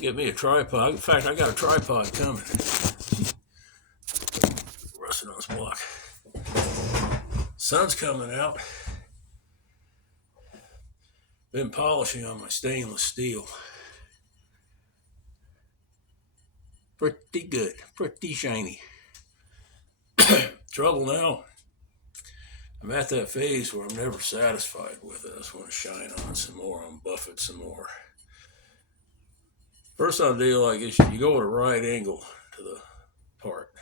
Get me a tripod. In fact, I got a tripod coming. Rusting on this block. Sun's coming out. Been polishing on my stainless steel. Pretty good. Pretty shiny. Trouble now, I'm at that phase where I'm never satisfied with it. I just want to shine on it some more, and buff it some more. First idea like is you go at a right angle to the part,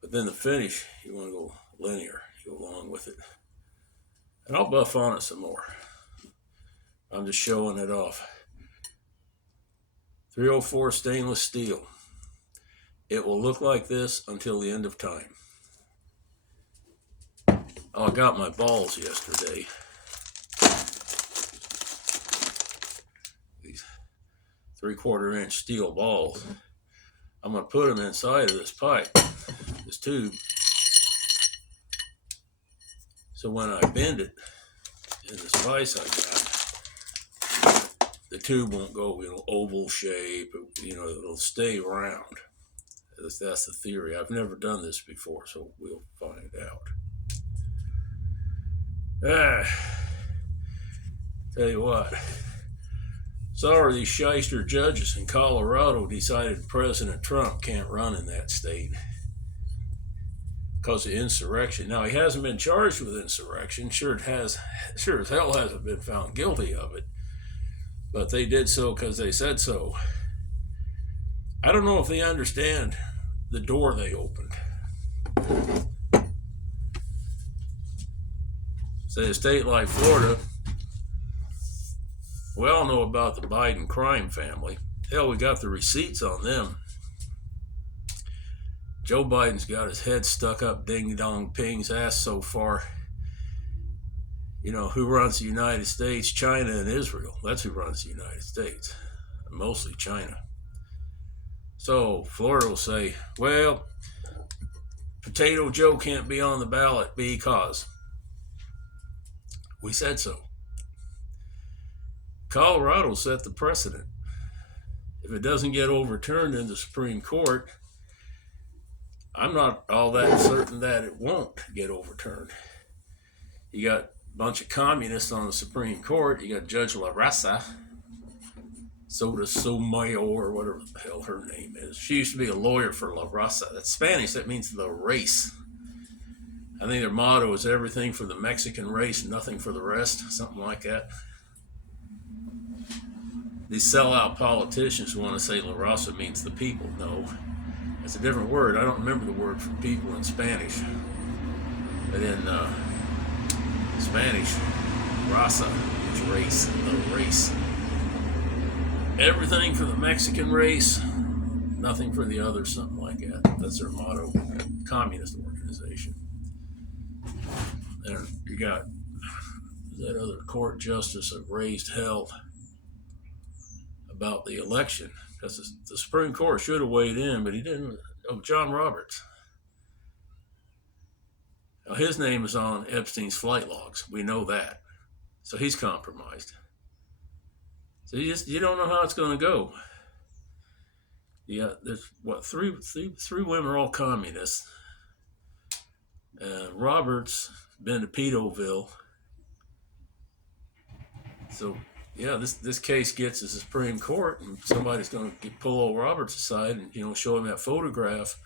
but then the finish, you want to go linear, you go along with it. And I'll buff on it some more. I'm just showing it off. 304 stainless steel. It will look like this until the end of time. Oh, I got my balls yesterday. These 3/4 inch steel balls. I'm going to put them inside of this pipe, this tube. So when I bend it in this vise I got, the tube won't go, oval shape. It'll stay round. That's the theory. I've never done this before, so we'll find out. Tell you what. Sorry, these shyster judges in Colorado decided President Trump can't run in that state because of insurrection. Now, he hasn't been charged with insurrection. Sure as hell hasn't been found guilty of it. But they did so because they said so. I don't know if they understand the door they opened. Say a state like Florida, we all know about the Biden crime family. Hell, we got the receipts on them. Joe Biden's got his head stuck up Ding Dong Ping's ass so far. Who runs the United States? China and Israel. That's who runs the United States. Mostly China. So Florida will say, well, Potato Joe can't be on the ballot because we said so. Colorado set the precedent. If it doesn't get overturned in the Supreme Court, I'm not all that certain that it won't get overturned. You got a bunch of communists on the Supreme Court. You got Judge La Raza, Sotomayor, or whatever the hell her name is. She used to be a lawyer for La Raza. That's Spanish. That means the race. I think their motto is everything for the Mexican race, nothing for the rest, something like that. These sellout politicians want to say La Raza means the people. No, it's a different word. I don't remember the word for people in Spanish. But in Spanish, raza is race, the race. Everything for the Mexican race, nothing for the others, something like that. That's their motto. Communist organization. And you got that other court justice that raised hell about the election, because the Supreme Court should have weighed in, but he didn't. Oh, John Roberts. Now, his name is on Epstein's flight logs. We know that. So he's compromised. So you don't know how it's going to go. Yeah, there's three women are all communists. Roberts been to Pedoville. So yeah, this case gets to the Supreme Court, and somebody's going to pull old Roberts aside and show him that photograph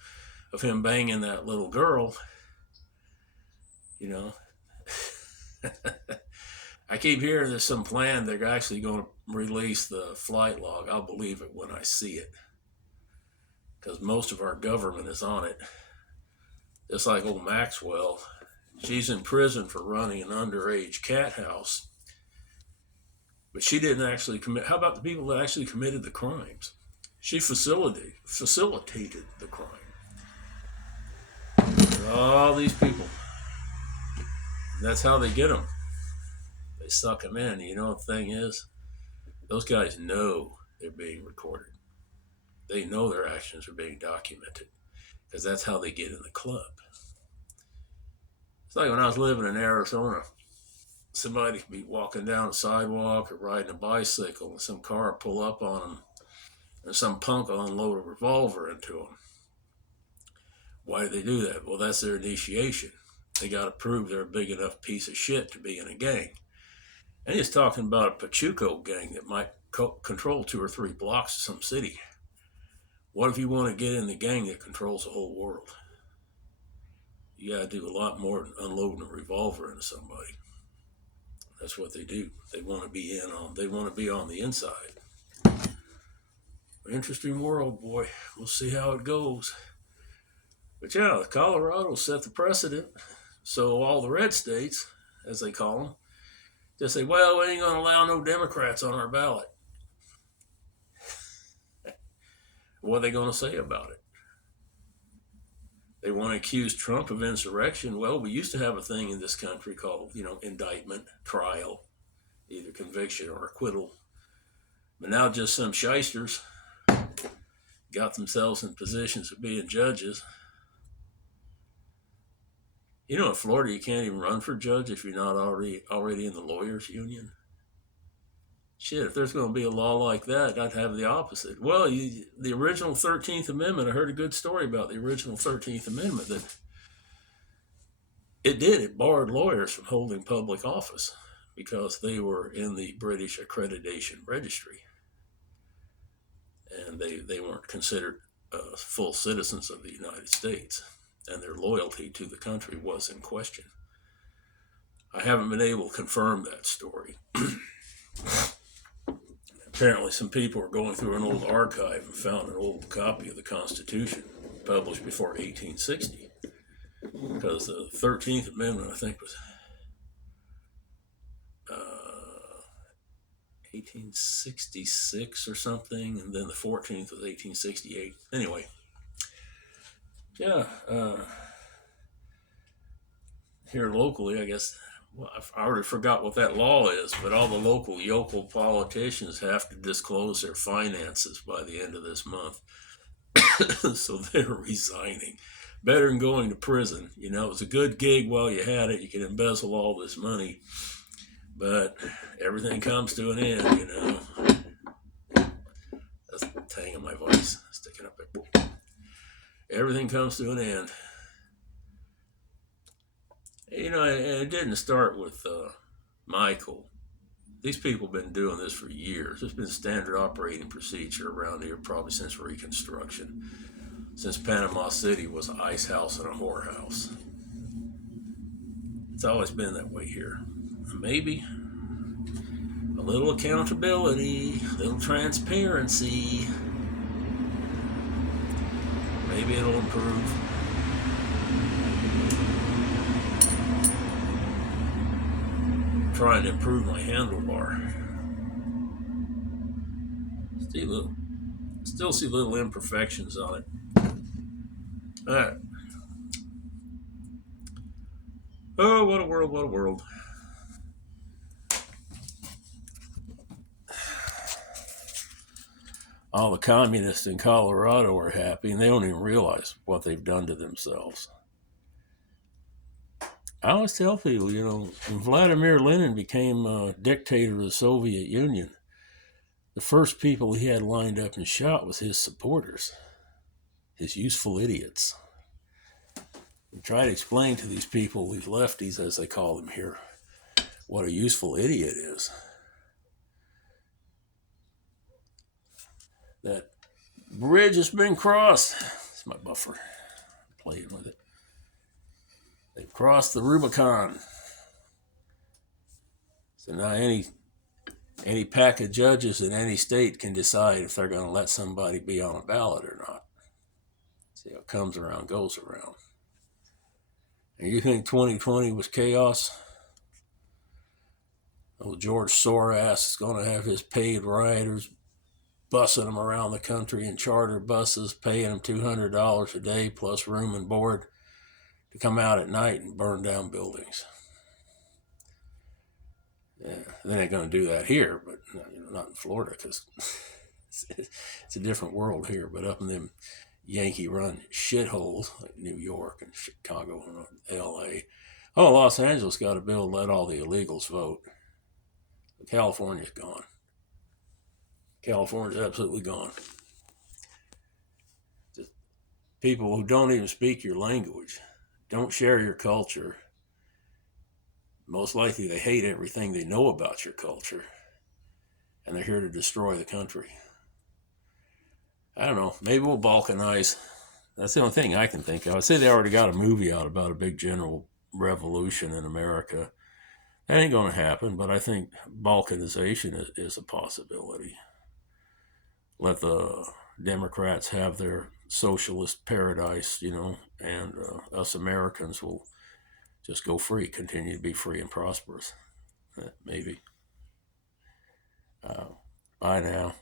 of him banging that little girl. I keep hearing there's some plan they're actually going to release the flight log. I'll believe it when I see it, because most of our government is on it. Just like old Maxwell, she's in prison for running an underage cat house. But she didn't actually commit. How about the people that actually committed the crimes? She facilitated the crime. All these people. That's how they get them. They suck them in. The thing is, those guys know they're being recorded. They know their actions are being documented, because that's how they get in the club. It's like when I was living in Arizona. Somebody could be walking down a sidewalk or riding a bicycle, and some car pull up on them and some punk will unload a revolver into them. Why do they do that? Well, that's their initiation. They got to prove they're a big enough piece of shit to be in a gang. And he's talking about a Pachuco gang that might control 2 or 3 blocks of some city. What if you want to get in the gang that controls the whole world? You got to do a lot more than unloading a revolver into somebody. That's what they do. They want to be in on. They want to be on the inside. Interesting world, boy. We'll see how it goes. But yeah, Colorado set the precedent. So all the red states, as they call them, just say, well, we ain't going to allow no Democrats on our ballot. What are they going to say about it? They want to accuse Trump of insurrection. Well, we used to have a thing in this country called, indictment, trial, either conviction or acquittal. But now just some shysters got themselves in positions of being judges. In Florida, you can't even run for judge if you're not already in the lawyers union. Shit, if there's going to be a law like that, I'd have the opposite. Well, the original 13th Amendment, I heard a good story about the original 13th Amendment, that it barred lawyers from holding public office because they were in the British accreditation registry. And they weren't considered full citizens of the United States, and their loyalty to the country was in question. I haven't been able to confirm that story. Apparently, some people were going through an old archive and found an old copy of the Constitution published before 1860. Because the 13th Amendment, I think, was 1866 or something, and then the 14th was 1868. Anyway, yeah, here locally, I guess, well, I already forgot what that law is, but all the local yokel politicians have to disclose their finances by the end of this month. So they're resigning. Better than going to prison. It was a good gig while you had it. You could embezzle all this money, but everything comes to an end, That's the tang of my voice sticking up there. Everything comes to an end. And it didn't start with Michael. These people have been doing this for years. It's been standard operating procedure around here probably since Reconstruction, since Panama City was an ice house and a whorehouse. It's always been that way here. Maybe a little accountability, a little transparency. Maybe it'll improve. Trying to improve my handlebar. Still see little imperfections on it. All right. Oh, what a world, what a world. All the communists in Colorado are happy, and they don't even realize what they've done to themselves. I always tell people, when Vladimir Lenin became dictator of the Soviet Union, the first people he had lined up and shot was his supporters, his useful idiots. And try to explain to these people, these lefties, as they call them here, what a useful idiot is. That bridge has been crossed. It's my buffer. I'm playing with it. They've crossed the Rubicon. So now any pack of judges in any state can decide if they're going to let somebody be on a ballot or not. See, what comes around goes around. And you think 2020 was chaos? Oh, George Soros is going to have his paid riders bussing them around the country in charter buses, paying them $200 a day plus room and board to come out at night and burn down buildings. Yeah, they ain't going to do that here, but not in Florida, because it's a different world here. But up in them Yankee-run shitholes like New York and Chicago and L.A. Oh, Los Angeles got a bill to let all the illegals vote. But California's gone. California's absolutely gone. people who don't even speak your language, don't share your culture. Most likely they hate everything they know about your culture, and they're here to destroy the country. I don't know. Maybe we'll balkanize. That's the only thing I can think of. I say they already got a movie out about a big general revolution in America. That ain't going to happen, but I think balkanization is a possibility. Let the Democrats have their socialist paradise, and us Americans will just go free, continue to be free and prosperous. Maybe. Bye now.